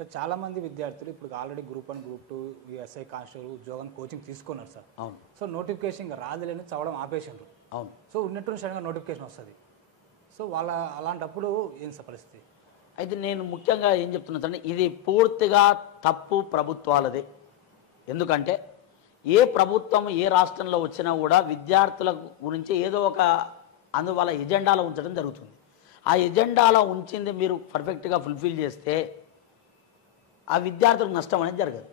Sir చాలామంది విద్యార్థులు ఇప్పుడు already group 1 group 2 SI constable ఉద్యోగాన్ని కోచింగ్ తీసుకున్నారు సార్. అవును. సో నోటిఫికేషన్ ఇంకా రాదులేని చదవడం ఆపేసిండ్రు. అవును. సో ఉన్నట్టు సడన్గా నోటిఫికేషన్ వస్తుంది. సో అలాంటప్పుడు ఏం సార్ పరిస్థితి? అయితే నేను ముఖ్యంగా ఏం చెప్తున్నా, ఇది పూర్తిగా తప్పు ప్రభుత్వాలదే. ఎందుకంటే ఏ ప్రభుత్వం ఏ రాష్ట్రంలో వచ్చినా కూడా విద్యార్థుల గురించి ఏదో ఒక అందువల్ల ఎజెండాలో ఉంచడం జరుగుతుంది. ఆ ఎజెండాలో ఉంచింది మీరు పర్ఫెక్ట్గా ఫుల్ఫిల్ చేస్తే ఆ విద్యార్థులకు నష్టం అనేది జరగదు.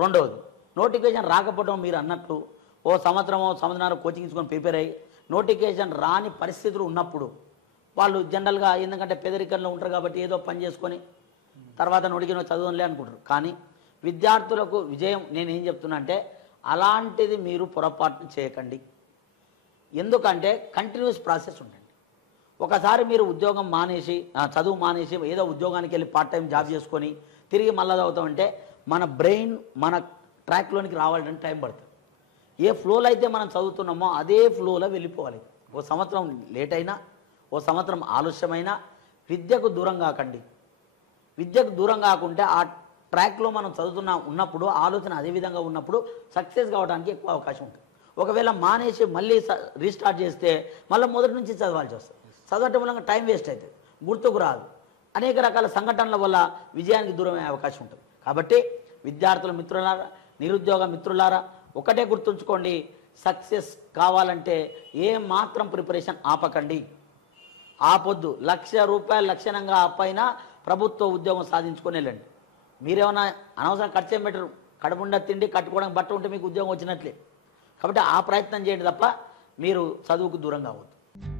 రెండవది, నోటిఫికేషన్ రాకపోవడం మీరు అన్నట్లు సంవత్సరాలు కోచింగ్ తీసుకొని ప్రిపేర్ అయ్యి నోటిఫికేషన్ రాని పరిస్థితులు ఉన్నప్పుడు వాళ్ళు జనరల్గా ఎందుకంటే పేదరికంలో ఉంటారు కాబట్టి ఏదో పని చేసుకొని తర్వాత నోటిఫికేషన్ చదవలే అనుకుంటారు. కానీ విద్యార్థులకు విజయం నేను ఏం చెప్తున్నా అంటే అలాంటిది మీరు పొరపాటు చేయకండి. ఎందుకంటే కంటిన్యూస్ ప్రాసెస్ ఉంటుంది. ఒకసారి మీరు ఉద్యోగం మానేసి చదువు మానేసి ఏదో ఉద్యోగానికి వెళ్ళి పార్ట్ టైం జాబ్ చేసుకొని తిరిగి మళ్ళీ చదువుతామంటే మన బ్రెయిన్ మన ట్రాక్లోనికి రావాలంటే టైం పడుతుంది. ఏ ఫ్లోలో అయితే మనం చదువుతున్నామో అదే ఫ్లోలో వెళ్ళిపోవాలి. ఓ సంవత్సరం లేట్ అయినా ఓ సంవత్సరం ఆలస్యమైనా విద్యకు దూరం కాకండి. విద్యకు దూరం కాకుంటే ఆ ట్రాక్లో మనం ఉన్నప్పుడు ఆలోచన అదే విధంగా ఉన్నప్పుడు సక్సెస్ కావడానికి ఎక్కువ అవకాశం ఉంటుంది. ఒకవేళ మానేసి మళ్ళీ రీస్టార్ట్ చేస్తే మళ్ళీ మొదటి నుంచి చదవాల్సి వస్తుంది. చదవటం వల్ల టైం వేస్ట్ అవుతుంది, గుర్తుకు రాదు. అనేక రకాల సంఘటనల వల్ల విజయానికి దూరమయ్యే అవకాశం ఉంటుంది. కాబట్టి విద్యార్థుల మిత్రులారా, నిరుద్యోగ మిత్రులారా ఒకటే గుర్తుంచుకోండి, సక్సెస్ కావాలంటే ఏ మాత్రం ప్రిపరేషన్ ఆపకండి. ఆపొద్దు. ₹1,00,000 లక్షణంగా ఆపైనా ప్రభుత్వ ఉద్యోగం సాధించుకొని వెళ్ళండి. మీరేమన్నా అనవసరం ఖర్చు ఏం పెట్టరు. కడుపుండా తిండి కట్టుకోవడానికి బట్ట ఉంటే మీకు ఉద్యోగం వచ్చినట్లే. కాబట్టి ఆ ప్రయత్నం చేయండి తప్ప మీరు చదువుకు దూరం కావద్దు.